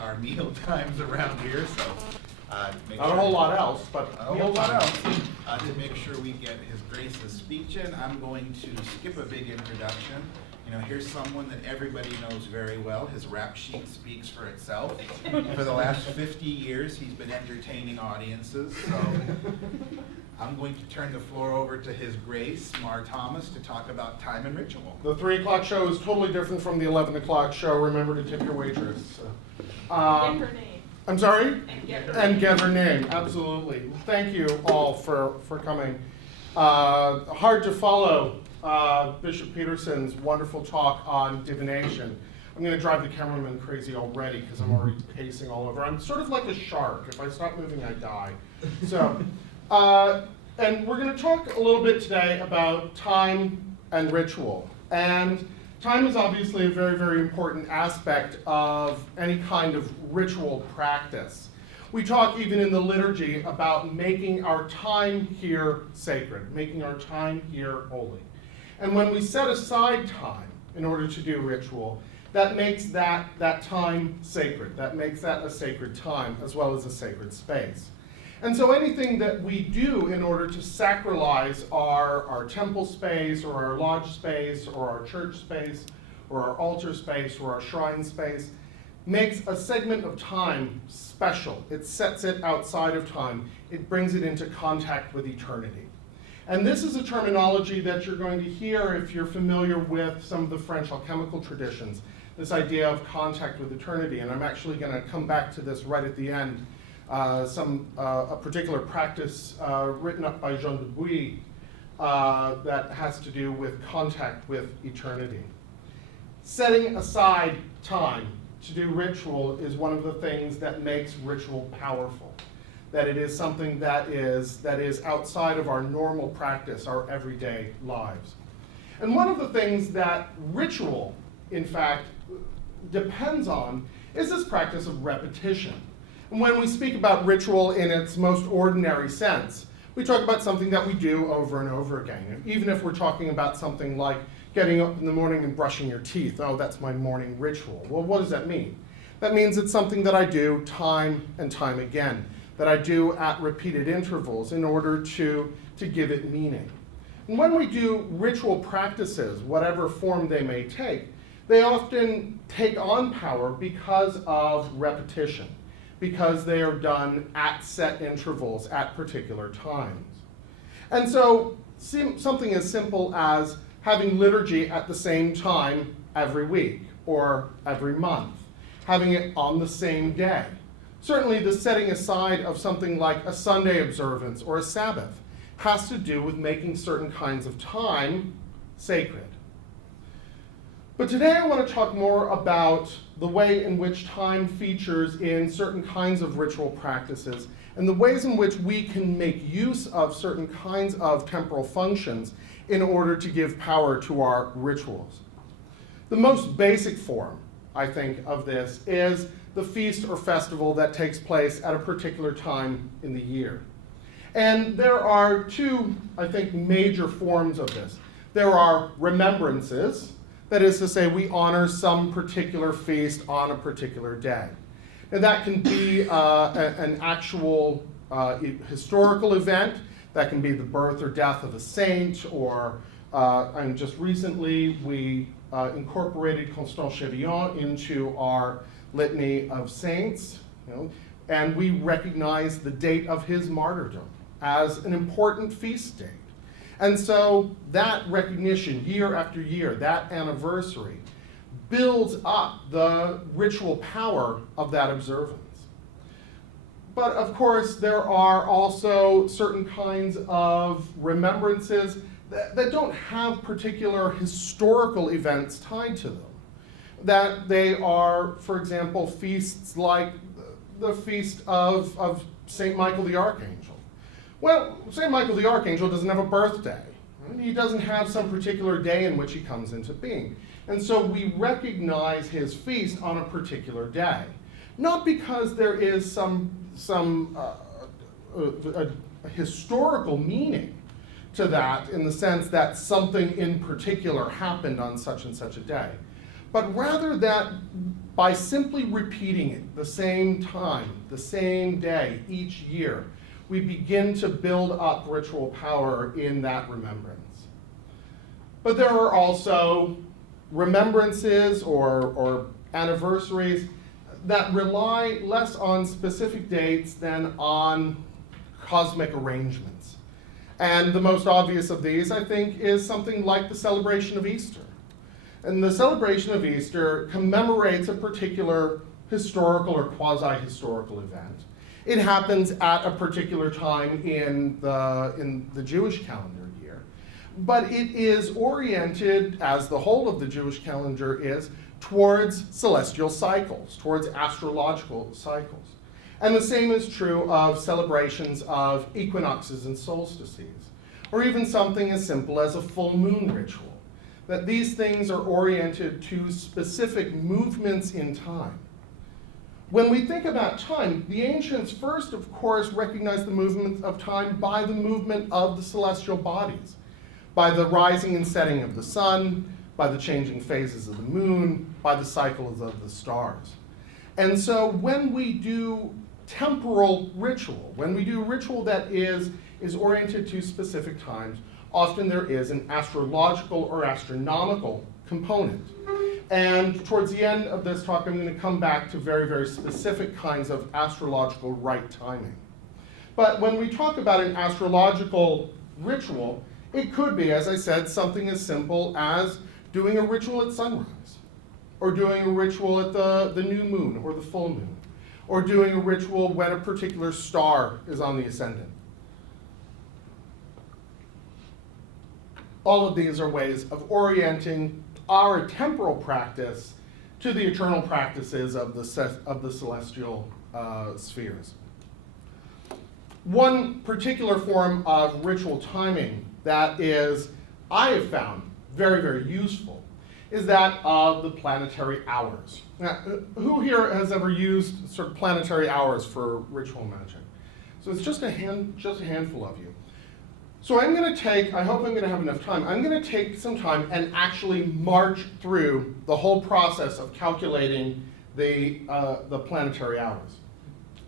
our meal times around here, so Not a whole lot else, but a whole lot else. To make sure we get His Grace's speech in, I'm going to skip a big introduction. You know, here's someone that everybody knows very well. His rap sheet speaks for itself. For the last 50 years, he's been entertaining audiences. So I'm going to turn the floor over to His Grace, Mar Thomas, to talk about time and ritual. The 3 o'clock show is totally different from the 11 o'clock show. Remember to tip your waitress. Get her name. I'm sorry? And get her name, absolutely. Thank you all for coming. Hard to follow Bishop Peterson's wonderful talk on divination. I'm going to drive the cameraman crazy already because I'm already pacing all over. I'm sort of like a shark. If I stop moving, I die. So, and we're going to talk a little bit today about time and ritual. And time is obviously a very, very important aspect of any kind of ritual practice. We talk even in the liturgy about making our time here sacred, making our time here holy. And when we set aside time in order to do ritual, that makes that time sacred. That makes that a sacred time as well as a sacred space. And so anything that we do in order to sacralize our temple space or our lodge space or our church space or our altar space or our shrine space makes a segment of time special. It sets it outside of time. It brings it into contact with eternity. And this is a terminology that you're going to hear if you're familiar with some of the French alchemical traditions, this idea of contact with eternity. And I'm actually going to come back to this right at the end. A particular practice written up by Jean de Bouy that has to do with contact with eternity. Setting aside time to do ritual is one of the things that makes ritual powerful. That it is something that is outside of our normal practice, our everyday lives. And one of the things that ritual, in fact, depends on is this practice of repetition. And when we speak about ritual in its most ordinary sense, we talk about something that we do over and over again. Even if we're talking about something like getting up in the morning and brushing your teeth, oh, that's my morning ritual. Well, what does that mean? That means it's something that I do time and time again, that I do at repeated intervals in order to give it meaning. And when we do ritual practices, whatever form they may take, they often take on power because of repetition, because they are done at set intervals at particular times. And so something as simple as having liturgy at the same time every week or every month, having it on the same day. Certainly the setting aside of something like a Sunday observance or a Sabbath has to do with making certain kinds of time sacred. But today I want to talk more about the way in which time features in certain kinds of ritual practices and the ways in which we can make use of certain kinds of temporal functions in order to give power to our rituals. The most basic form, I think, of this is the feast or festival that takes place at a particular time in the year. And there are 2, I think, major forms of this. There are remembrances, that is to say, we honor some particular feast on a particular day. And that can be an actual historical event, that can be the birth or death of a saint, or and just recently we incorporated Constant Chevillon into our litany of saints, and we recognize the date of his martyrdom as an important feast date. And so that recognition, year after year, that anniversary, builds up the ritual power of that observance. But of course, there are also certain kinds of remembrances that don't have particular historical events tied to them. That they are, for example, feasts like the feast of St. Michael the Archangel. Well, St. Michael the Archangel doesn't have a birthday. Right? He doesn't have some particular day in which he comes into being. And so we recognize his feast on a particular day. Not because there is some historical meaning to that in the sense that something in particular happened on such and such a day, but rather that by simply repeating it the same time, the same day, each year, we begin to build up ritual power in that remembrance. But there are also remembrances or anniversaries that rely less on specific dates than on cosmic arrangements. And the most obvious of these, I think, is something like the celebration of Easter. And the celebration of Easter commemorates a particular historical or quasi-historical event. It happens at a particular time in the Jewish calendar year. But it is oriented, as the whole of the Jewish calendar is, towards celestial cycles, towards astrological cycles. And the same is true of celebrations of equinoxes and solstices, or even something as simple as a full moon ritual. That these things are oriented to specific movements in time. When we think about time, the ancients first, of course, recognized the movement of time by the movement of the celestial bodies, by the rising and setting of the sun, by the changing phases of the moon, by the cycles of the stars. And so when we do temporal ritual, when we do ritual that is oriented to specific times, often there is an astrological or astronomical component. And towards the end of this talk, I'm going to come back to very, very specific kinds of astrological right timing. But when we talk about an astrological ritual, it could be, as I said, something as simple as doing a ritual at sunrise, or doing a ritual at the new moon or the full moon, or doing a ritual when a particular star is on the ascendant. All of these are ways of orienting our temporal practice to the eternal practices of the celestial spheres. One particular form of ritual timing that I have found very, very useful is that of the planetary hours. Now, who here has ever used sort of planetary hours for ritual magic? So it's just a handful of you. So I'm going to take, I hope I'm going to have enough time, I'm going to take some time and actually march through the whole process of calculating the planetary hours.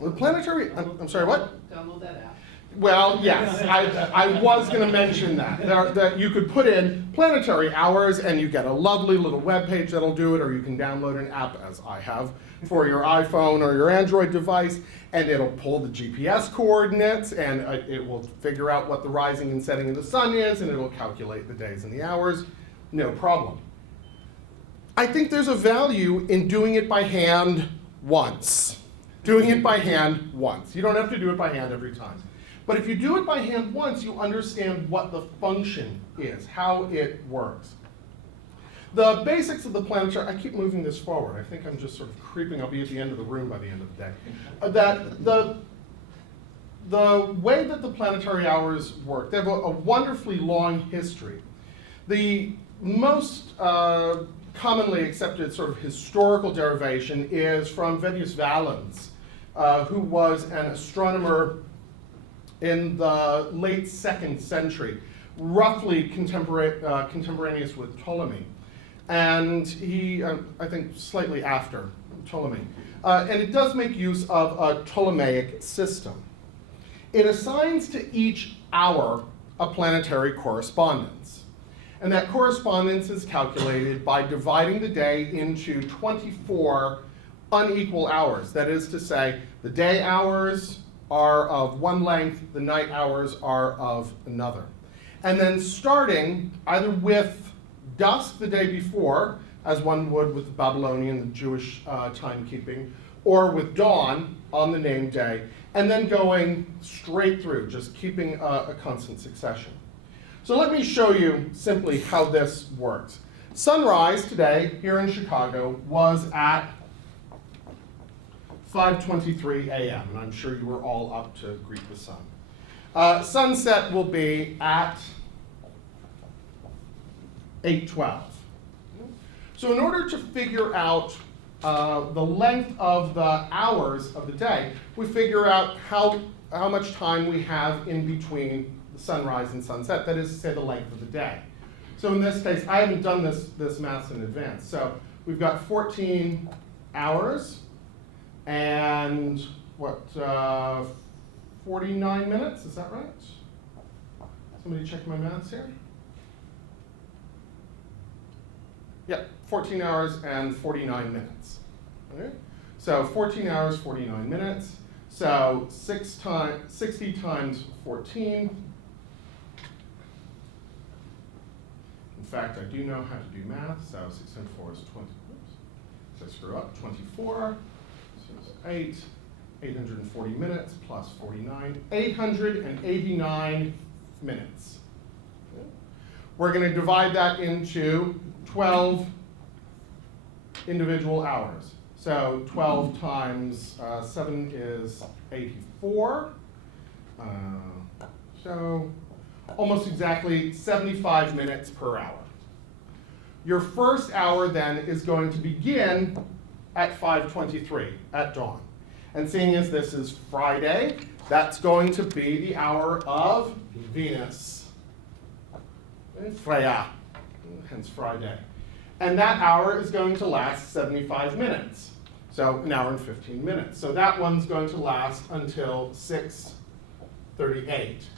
The planetary, I'm sorry, what? Download that app. Well, yes, I was going to mention that you could put in planetary hours and you get a lovely little web page that'll do it, or you can download an app, as I have, for your iPhone or your Android device, and it'll pull the GPS coordinates, and it will figure out what the rising and setting of the sun is, and it'll calculate the days and the hours, no problem. I think there's a value in doing it by hand once. Doing it by hand once. You don't have to do it by hand every time. But if you do it by hand once, you understand what the function is, how it works. The basics of the planetary, I keep moving this forward. I think I'm just sort of creeping. I'll be at the end of the room by the end of the day. The way that the planetary hours work, they have a wonderfully long history. The most commonly accepted sort of historical derivation is from Vettius Valens, who was an astronomer in the late 2nd century, roughly contemporaneous with Ptolemy. And he, I think, slightly after Ptolemy. And it does make use of a Ptolemaic system. It assigns to each hour a planetary correspondence. And that correspondence is calculated by dividing the day into 24 unequal hours. That is to say, the day hours are of one length, the night hours are of another. And then starting either with dusk the day before, as one would with the Babylonian, the Jewish timekeeping, or with dawn on the named day, and then going straight through, just keeping a constant succession. So let me show you simply how this works. Sunrise today here in Chicago was at 5:23 a.m., and I'm sure you were all up to greet the sun. Sunset will be at 8:12. So in order to figure out the length of the hours of the day, we figure out how much time we have in between the sunrise and sunset, that is to say the length of the day. So in this case, I haven't done this math in advance. So we've got 14 hours and 49 minutes, is that right? Somebody check my maths here? Yeah, 14 hours and 49 minutes. Okay? So 14 hours, 49 minutes. So 60 times 14. In fact, I do know how to do math, so 6 times 4 is 20. Oops. So I screw up, 24. So it's 8. 840 minutes plus 49. 889 minutes. Okay. We're going to divide that into 12 individual hours. So 12 times 7 is 84. So almost exactly 75 minutes per hour. Your first hour then is going to begin at 5:23 at dawn. And seeing as this is Friday, that's going to be the hour of Venus. Freya, hence Friday. And that hour is going to last 75 minutes. So an hour and 15 minutes. So that one's going to last until 6:38.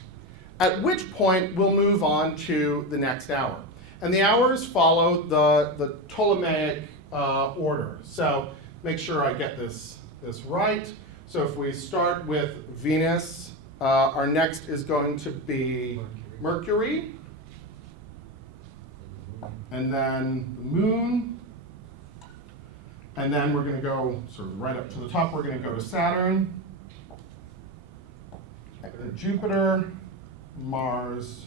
At which point we'll move on to the next hour. And the hours follow the Ptolemaic order. So make sure I get this right. So if we start with Venus, our next is going to be Mercury. And then the moon. And then we're going to go sort of right up to the top. We're going to go to Saturn, Jupiter, Mars,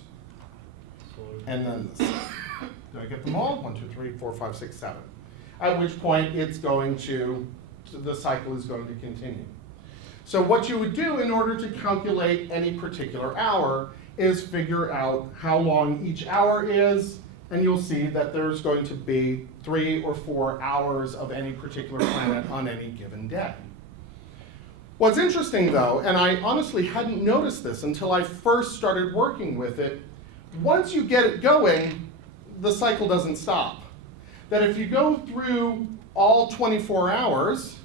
and then the Sun. Did I get them all? 1, 2, 3, 4, 5, 6, 7. At which point the cycle is going to continue. So what you would do in order to calculate any particular hour is figure out how long each hour is, and you'll see that there's going to be 3 or 4 hours of any particular planet on any given day. What's interesting though, and I honestly hadn't noticed this until I first started working with it, once you get it going, the cycle doesn't stop. That if you go through all 24 hours,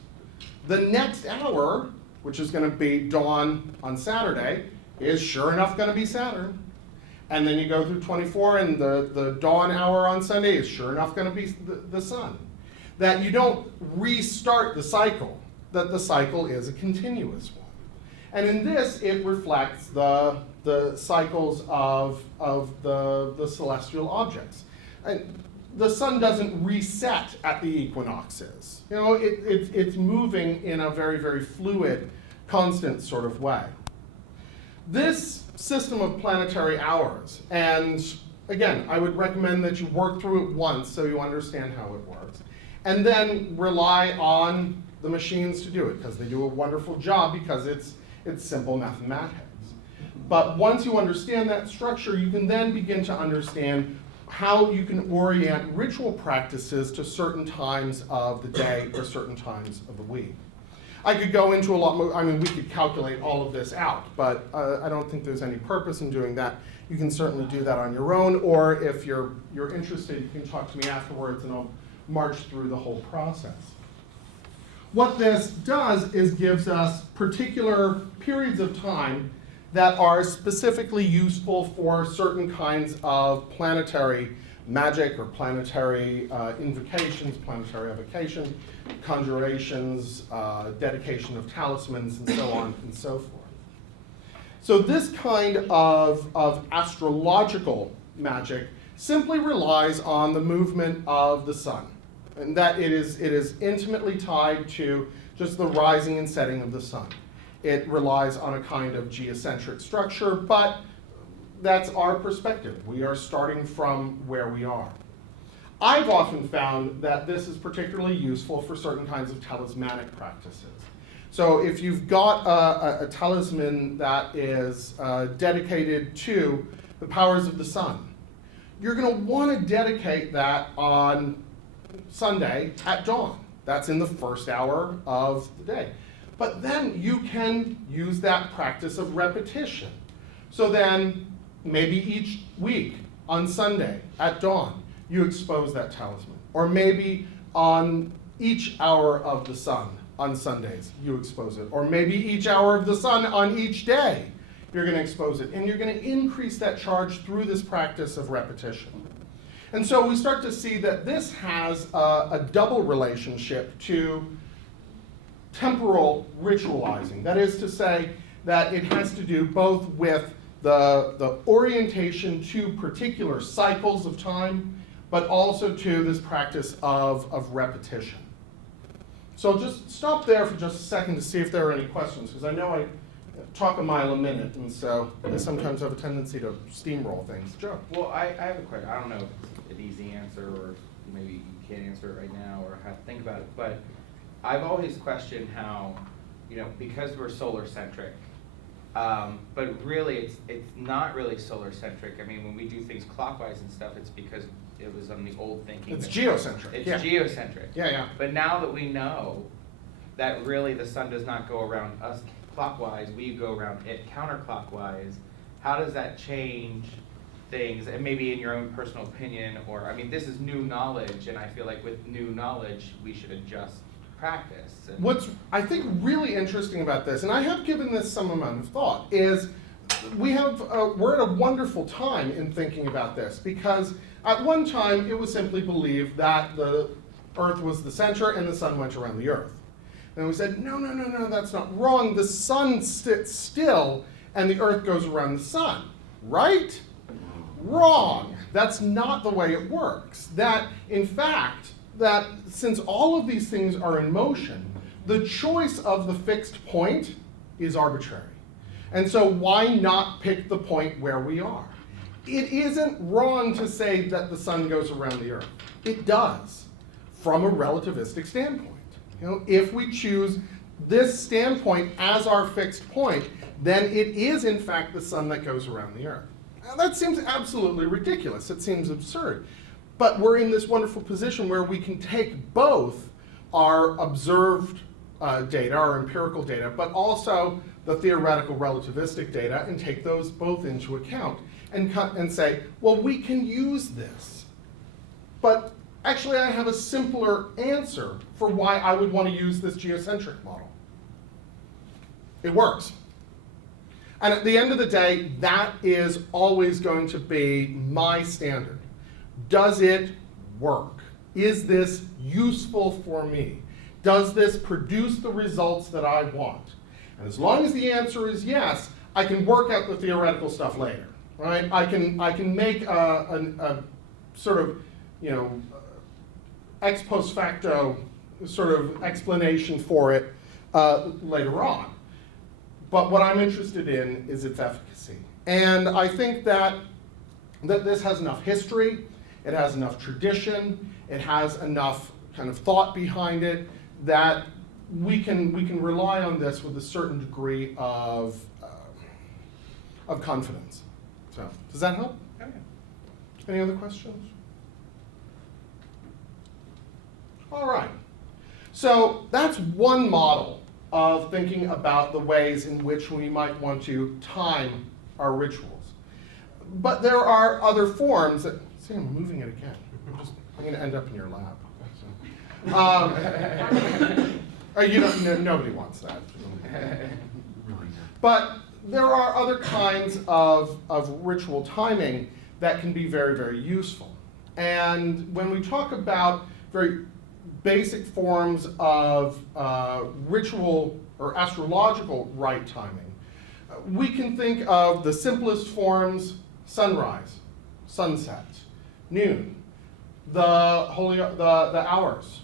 the next hour, which is going to be dawn on Saturday, is sure enough going to be Saturn. And then you go through 24, and the dawn hour on Sunday is sure enough going to be the sun. That you don't restart the cycle, that the cycle is a continuous one. And in this, it reflects the cycles of the celestial objects. And the sun doesn't reset at the equinoxes. You know, it's moving in a very, very fluid, constant sort of way. This system of planetary hours, and again, I would recommend that you work through it once so you understand how it works, and then rely on the machines to do it, because they do a wonderful job because it's simple mathematics. But once you understand that structure, you can then begin to understand how you can orient ritual practices to certain times of the day or certain times of the week. I could go into a lot more, I mean, we could calculate all of this out, but I don't think there's any purpose in doing that. You can certainly do that on your own, or if you're interested, you can talk to me afterwards and I'll march through the whole process. What this does is gives us particular periods of time that are specifically useful for certain kinds of planetary magic or planetary invocations, planetary evocation, conjurations, dedication of talismans, and so on and so forth. So this kind of astrological magic simply relies on the movement of the sun, and that it is intimately tied to just the rising and setting of the sun. It relies on a kind of geocentric structure, but that's our perspective. We are starting from where we are. I've often found that this is particularly useful for certain kinds of talismanic practices. So if you've got a talisman that is dedicated to the powers of the sun, you're going to want to dedicate that on Sunday at dawn. That's in the first hour of the day. But then you can use that practice of repetition. So then maybe each week on Sunday at dawn, you expose that talisman. Or maybe on each hour of the sun on Sundays, you expose it. Or maybe each hour of the sun on each day, you're going to expose it. And you're going to increase that charge through this practice of repetition. And so we start to see that this has a double relationship to temporal ritualizing. That is to say that it has to do both with the orientation to particular cycles of time, but also to this practice of repetition. So I'll just stop there for just a second to see if there are any questions, because I know I talk a mile a minute, and so I sometimes have a tendency to steamroll things. Joe? Well, I have a question. I don't know if it's an easy answer, or maybe you can't answer it right now, or have to think about it, but I've always questioned how, because we're solar centric, but really it's not really solar centric. I mean, when we do things clockwise and stuff, it's because it was on the old thinking. It's geocentric. It's yeah. geocentric. Yeah. But now that we know that really the sun does not go around us clockwise, we go around it counterclockwise, how does that change things? And maybe in your own personal opinion, or, I mean, this is new knowledge, and I feel like with new knowledge, we should adjust practice. What's, I think, really interesting about this, and I have given this some amount of thought, is we're at a wonderful time in thinking about this, because at one time it was simply believed that the Earth was the center and the sun went around the Earth. And we said, no, that's not wrong. The sun sits still and the Earth goes around the sun, right? Wrong. That's not the way it works. That, in fact, that since all of these things are in motion, the choice of the fixed point is arbitrary. And so why not pick the point where we are? It isn't wrong to say that the sun goes around the Earth. It does, from a relativistic standpoint. If we choose this standpoint as our fixed point, then it is in fact the sun that goes around the Earth. Now, that seems absolutely ridiculous. It seems absurd. But we're in this wonderful position where we can take both our observed data, our empirical data, but also the theoretical relativistic data, and take those both into account and say, well, we can use this. But actually, I have a simpler answer for why I would want to use this geocentric model. It works. And at the end of the day, that is always going to be my standard. Does it work? Is this useful for me? Does this produce the results that I want? And as long as the answer is yes, I can work out the theoretical stuff later, right? I can make a sort of, ex post facto sort of explanation for it later on. But what I'm interested in is its efficacy. And I think that this has enough history, it has enough tradition, it has enough kind of thought behind it that we can rely on this with a certain degree of confidence. So, does that help? Okay. Any other questions? All right. So that's one model of thinking about the ways in which we might want to time our rituals. But there are other forms that, see, I'm moving it again. I'm going to end up in your lab. Nobody wants that. But there are other kinds of ritual timing that can be very, very useful. And when we talk about very basic forms of ritual or astrological right timing, we can think of the simplest forms: sunrise, sunset, noon, the hours,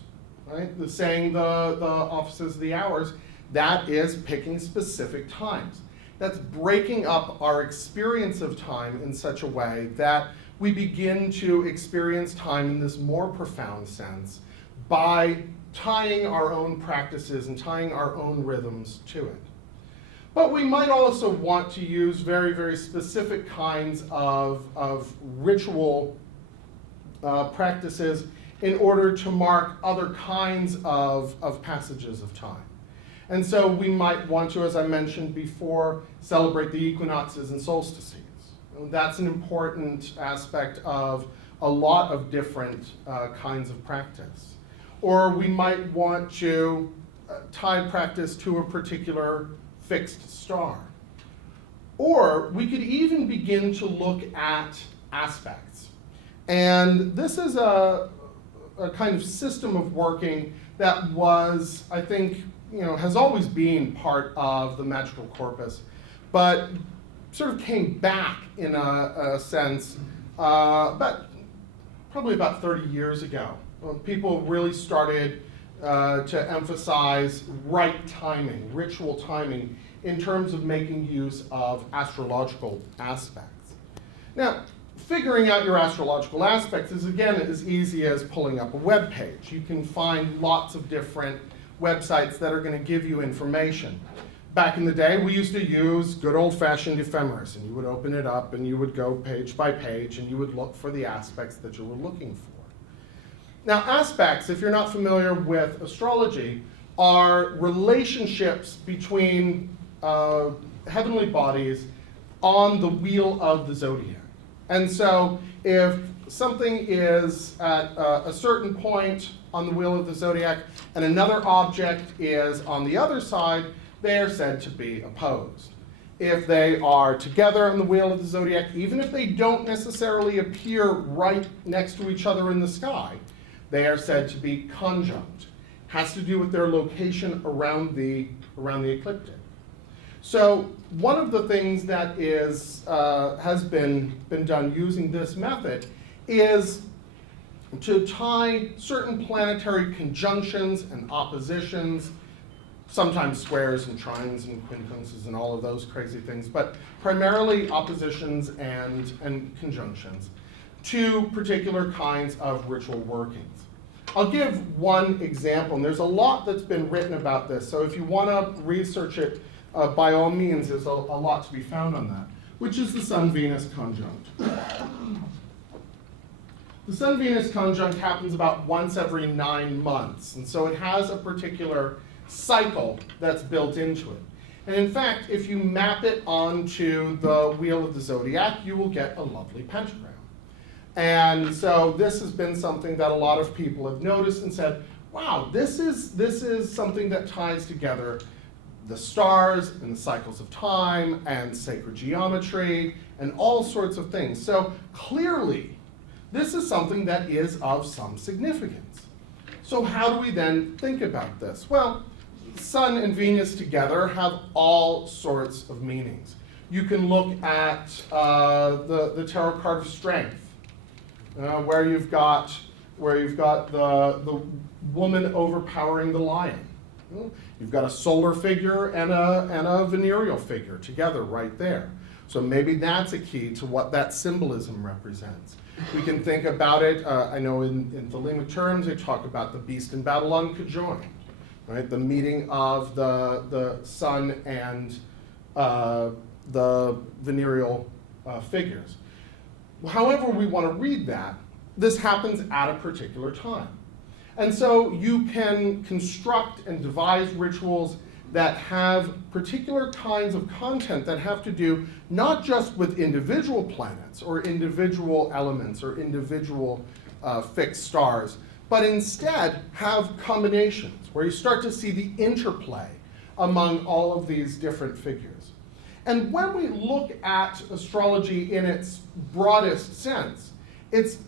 right? The saying the offices of the hours, that is picking specific times. That's breaking up our experience of time in such a way that we begin to experience time in this more profound sense by tying our own practices and tying our own rhythms to it. But we might also want to use very, very specific kinds of ritual practices in order to mark other kinds of passages of time. And so we might want to, as I mentioned before, celebrate the equinoxes and solstices. And that's an important aspect of a lot of different kinds of practice. or we might want to tie practice to a particular fixed star. Or we could even begin to look at aspects. And this is a kind of system of working that was, I think, has always been part of the magical corpus, but sort of came back in a sense probably about 30 years ago. When people really started to emphasize right timing, ritual timing, in terms of making use of astrological aspects. Now, figuring out your astrological aspects is, again, as easy as pulling up a web page. You can find lots of different websites that are going to give you information. Back in the day, we used to use good old-fashioned ephemeris, and you would open it up and you would go page by page and you would look for the aspects that you were looking for. Now, aspects, if you're not familiar with astrology, are relationships between heavenly bodies on the wheel of the zodiac. And so if something is at a certain point on the wheel of the zodiac and another object is on the other side, they are said to be opposed. If they are together on the wheel of the zodiac, even if they don't necessarily appear right next to each other in the sky, they are said to be conjunct. Has to do with their location around the ecliptic. So one of the things that has been done using this method is to tie certain planetary conjunctions and oppositions, sometimes squares and trines and quincunxes and all of those crazy things, but primarily oppositions and conjunctions, to particular kinds of ritual workings. I'll give one example, and there's a lot that's been written about this, so if you want to research it, by all means, there's a lot to be found on that, which is the Sun-Venus conjunct. The Sun-Venus conjunct happens about once every 9 months, and so it has a particular cycle that's built into it. And in fact, if you map it onto the wheel of the zodiac, you will get a lovely pentagram. And so this has been something that a lot of people have noticed and said, wow, this is something that ties together the stars and the cycles of time and sacred geometry and all sorts of things. So clearly, this is something that is of some significance. So how do we then think about this? Well, Sun and Venus together have all sorts of meanings. You can look at the tarot card of strength, where you've got the woman overpowering the lion. You've got a solar figure and a venereal figure together right there. So maybe that's a key to what that symbolism represents. We can think about it, I know in Thelemic terms, they talk about the beast in Babylon conjoined, right? The meeting of the sun and the venereal figures. However we want to read that, this happens at a particular time. And so you can construct and devise rituals that have particular kinds of content that have to do not just with individual planets or individual elements or individual fixed stars, but instead have combinations where you start to see the interplay among all of these different figures. And when we look at astrology in its broadest sense, it's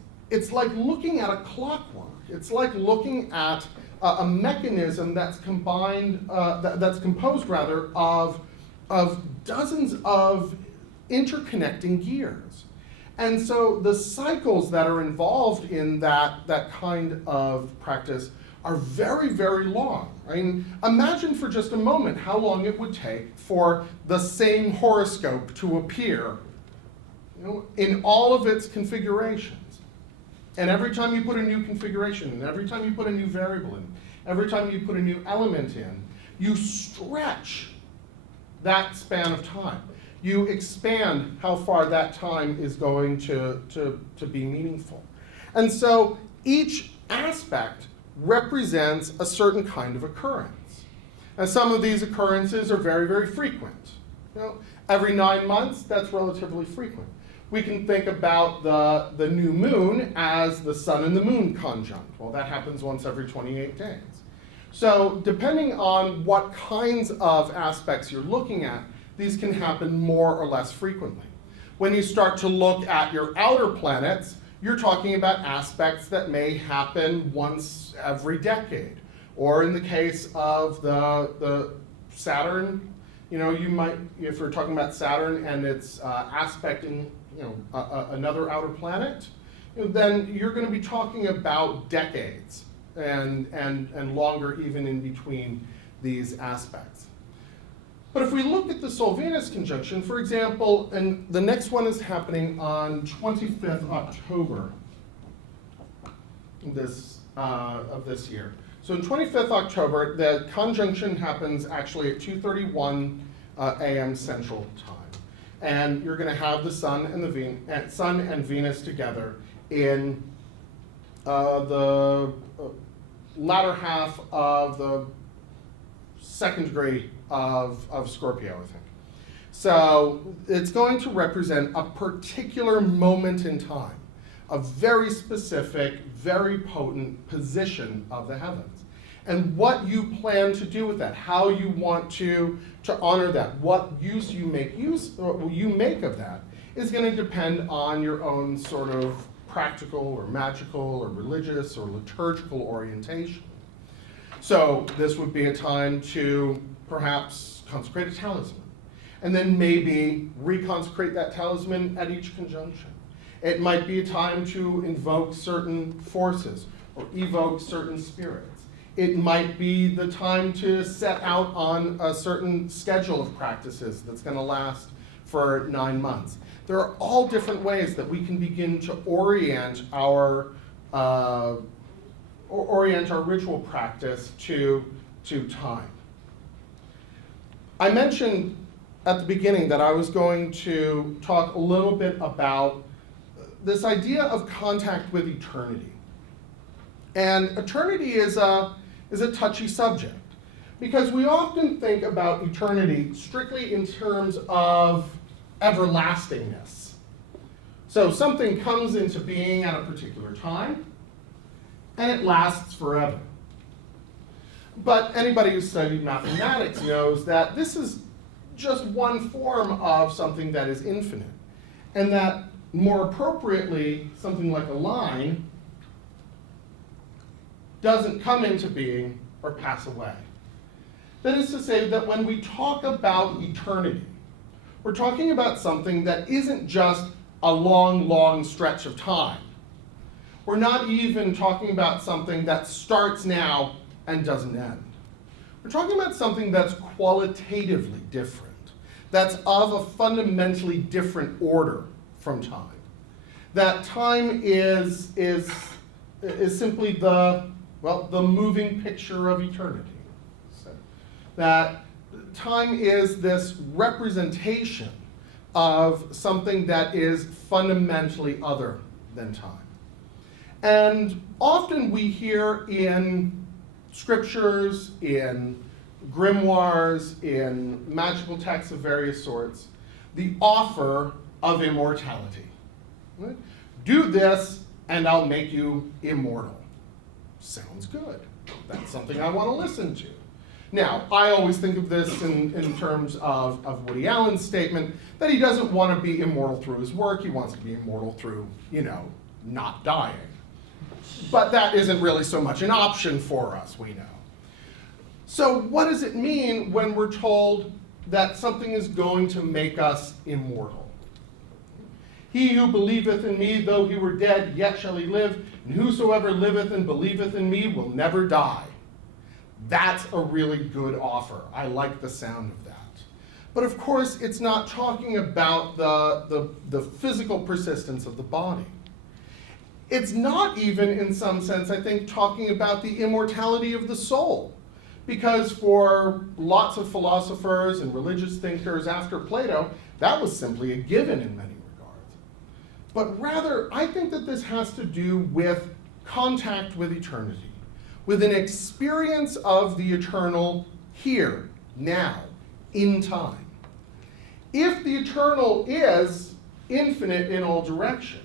like looking at a clockwork. It's like looking at a mechanism that's that's composed rather of dozens of interconnecting gears. And so the cycles that are involved in that kind of practice are very, very long. I mean, imagine for just a moment how long it would take for the same horoscope to appear, in all of its configurations. And every time you put a new configuration in, every time you put a new variable in, every time you put a new element in, you stretch that span of time. You expand how far that time is going to be meaningful. And so each aspect represents a certain kind of occurrence. And some of these occurrences are very, very frequent. Every 9 months, that's relatively frequent. We can think about the new moon as the sun and the moon conjunct. Well, that happens once every 28 days. So depending on what kinds of aspects you're looking at, these can happen more or less frequently. When you start to look at your outer planets, you're talking about aspects that may happen once every decade. Or in the case of the Saturn, you might, if you're talking about Saturn and its aspecting, another outer planet, then you're going to be talking about decades and longer even in between these aspects. But if we look at the Sol-Venus conjunction, for example, and the next one is happening on 25th October of this year. So on 25th October, the conjunction happens actually at 2:31 a.m. Central Time. And you're going to have the Sun and Venus together in the latter half of the second degree of Scorpio, I think. So it's going to represent a particular moment in time, a very specific, very potent position of the heavens. And what you plan to do with that, how you want to honor that, what use you make of that, is going to depend on your own sort of practical or magical or religious or liturgical orientation. So this would be a time to perhaps consecrate a talisman, and then maybe reconsecrate that talisman at each conjunction. It might be a time to invoke certain forces or evoke certain spirits. It might be the time to set out on a certain schedule of practices that's going to last for 9 months. There are all different ways that we can begin to orient our ritual practice to time. I mentioned at the beginning that I was going to talk a little bit about this idea of contact with eternity. And eternity is a touchy subject, because we often think about eternity strictly in terms of everlastingness. So something comes into being at a particular time, and it lasts forever. But anybody who's studied mathematics knows that this is just one form of something that is infinite, and that more appropriately, something like a line doesn't come into being or pass away. That is to say that when we talk about eternity, we're talking about something that isn't just a long, long stretch of time. We're not even talking about something that starts now and doesn't end. We're talking about something that's qualitatively different, that's of a fundamentally different order from time. That time is simply the moving picture of eternity. So that time is this representation of something that is fundamentally other than time. And often we hear in scriptures, in grimoires, in magical texts of various sorts, the offer of immortality. Right? Do this and I'll make you immortal. Sounds good. That's something I want to listen to. Now, I always think of this in terms of Woody Allen's statement that he doesn't want to be immortal through his work. He wants to be immortal through, not dying. But that isn't really so much an option for us, we know. So what does it mean when we're told that something is going to make us immortal? He who believeth in me, though he were dead, yet shall he live, and whosoever liveth and believeth in me will never die. That's a really good offer. I like the sound of that. But of course, it's not talking about the physical persistence of the body. It's not even, in some sense, I think, talking about the immortality of the soul. Because for lots of philosophers and religious thinkers after Plato, that was simply a given in many regards. But rather, I think that this has to do with contact with eternity, with an experience of the eternal here, now, in time. If the eternal is infinite in all directions,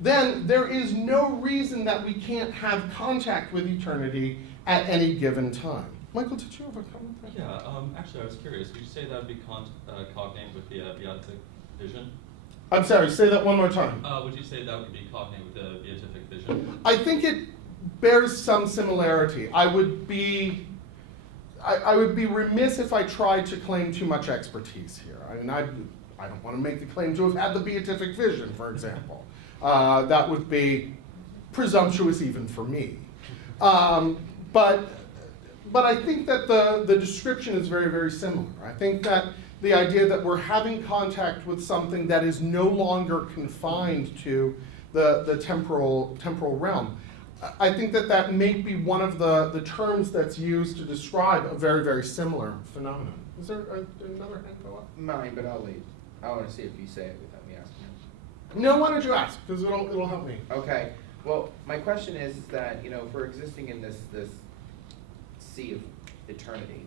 then there is no reason that we can't have contact with eternity at any given time. Michael, did you have a comment there? Yeah, actually, I was curious. Would you say that would be cognate with the beatific vision? I'm sorry, say that one more time. Would you say that would be cognate with the beatific vision? I think it bears some similarity. I would be remiss if I tried to claim too much expertise here. I mean, I don't want to make the claim to have had the beatific vision, for example. That would be presumptuous even for me. But I think that the description is very, very similar. I think that the idea that we're having contact with something that is no longer confined to the temporal realm, I think that may be one of the terms that's used to describe a very, very similar phenomenon. Is there another hand go up? Mine, but I'll leave. I want to see if you say it without me asking it. No, why don't you ask? Because it'll help me. Okay. Well, my question is that, if we're existing in this sea of eternity,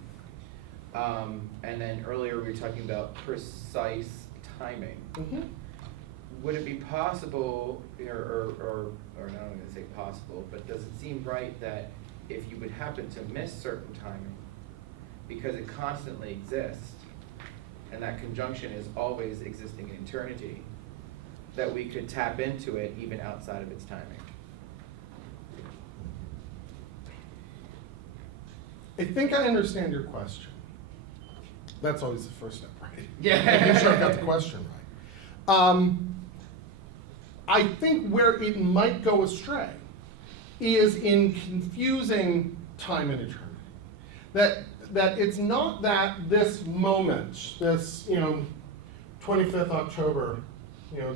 and then earlier we were talking about precise timing. Mm-hmm. Would it be possible, or not I'm going to say possible, but does it seem right that if you would happen to miss certain timing, because it constantly exists, and that conjunction is always existing in eternity, that we could tap into it even outside of its timing? I think I understand your question. That's always the first step, right? Yeah. Making sure I've got the question right. I think where it might go astray is in confusing time and eternity. That it's not that this moment, this 25th October,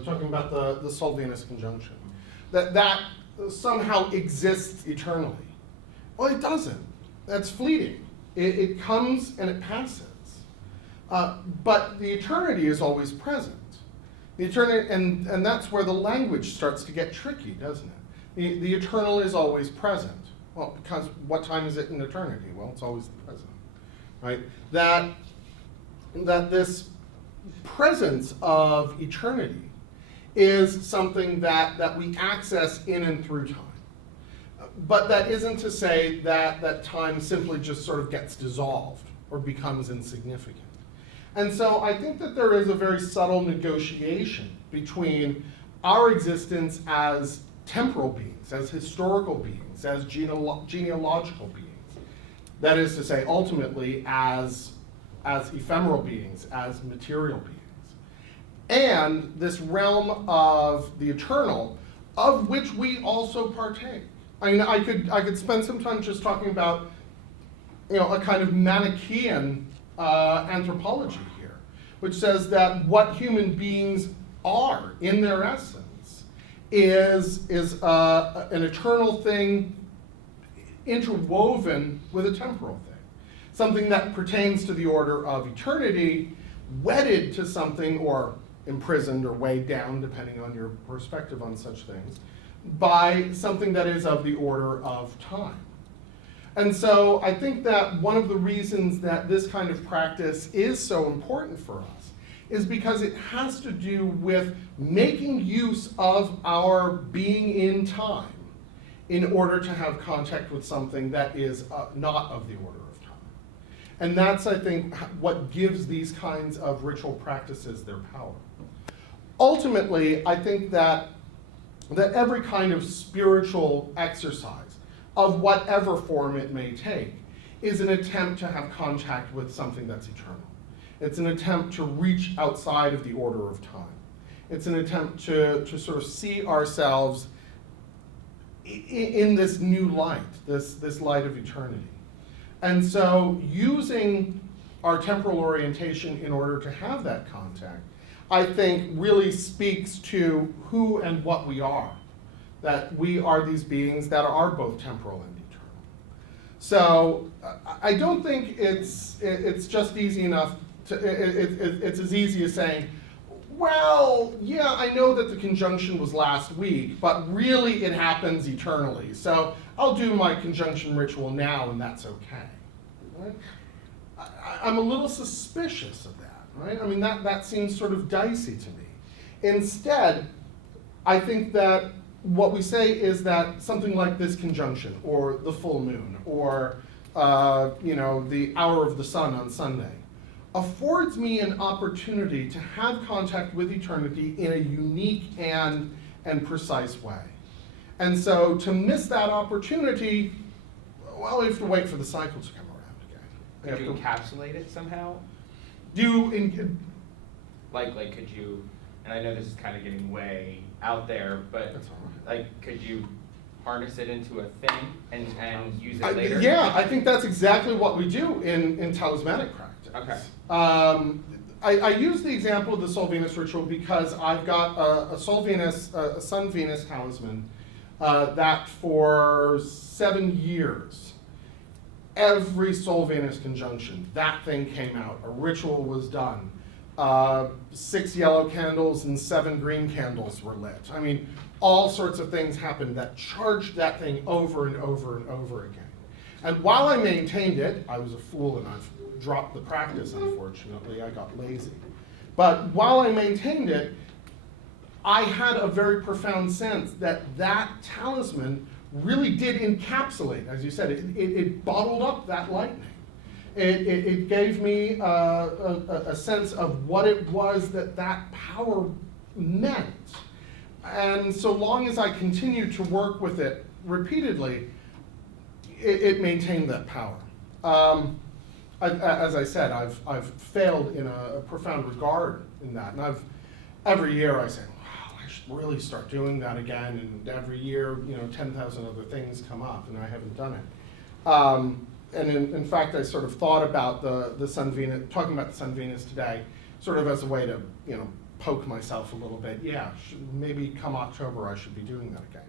talking about the Sol-Venus conjunction, that somehow exists eternally. Well, it doesn't. That's fleeting. It comes and it passes. But the eternity is always present. The eternity, and that's where the language starts to get tricky, doesn't it? The eternal is always present. Well, because what time is it in eternity? Well, it's always the present, right? That this presence of eternity is something that we access in and through time. But that isn't to say that time simply just sort of gets dissolved or becomes insignificant. And so I think that there is a very subtle negotiation between our existence as temporal beings, as historical beings, as genealogical beings. That is to say, ultimately, as ephemeral beings, as material beings. And this realm of the eternal, of which we also partake. I mean, I could spend some time just talking about, a kind of Manichaean anthropology here, which says that what human beings are in their essence is an eternal thing interwoven with a temporal thing, something that pertains to the order of eternity, wedded to something, or imprisoned or weighed down, depending on your perspective on such things, by something that is of the order of time. And so I think that one of the reasons that this kind of practice is so important for us is because it has to do with making use of our being in time in order to have contact with something that is not of the order of time. And that's, I think, what gives these kinds of ritual practices their power. Ultimately, I think that every kind of spiritual exercise, of whatever form it may take, is an attempt to have contact with something that's eternal. It's an attempt to reach outside of the order of time. It's an attempt to sort of see ourselves in this new light, this light of eternity. And so using our temporal orientation in order to have that contact, I think really speaks to who and what we are. That we are these beings that are both temporal and eternal. So I don't think it's just easy enough it's as easy as saying, well, yeah, I know that the conjunction was last week, but really it happens eternally. So I'll do my conjunction ritual now and that's okay. Right? I'm a little suspicious of that, right? I mean, that seems sort of dicey to me. Instead, I think that what we say is that something like this conjunction, or the full moon, or the hour of the sun on Sunday, affords me an opportunity to have contact with eternity in a unique and precise way. And so to miss that opportunity, well, we have to wait for the cycle to come around again. We Could have you to encapsulate it somehow? Like could you, and I know this is kind of getting way out there, but That's all right. like, could you harness it into a thing and use it later? Yeah, I think that's exactly what we do in talismanic practice. Okay. I use the example of the Sol Venus ritual because I've got a Sol Venus, a Sun Venus talisman that for 7 years, every Sol Venus conjunction, that thing came out, a ritual was done. 6 yellow candles and 7 green candles were lit. I mean, all sorts of things happened that charged that thing over and over and over again. And while I maintained it, I was a fool and I've dropped the practice, unfortunately. I got lazy. But while I maintained it, I had a very profound sense that that talisman really did encapsulate, as you said, it bottled up that lightning. It gave me a sense of what it was that power meant. And so long as I continued to work with it repeatedly, it maintained that power. As I said, I've failed in a profound regard in that. And every year I say, wow, I should really start doing that again. And every year, 10,000 other things come up and I haven't done it. And in fact, I sort of thought about the Sun Venus, talking about the Sun Venus today, sort of as a way to, poke myself a little bit. Yeah, maybe come October I should be doing that again.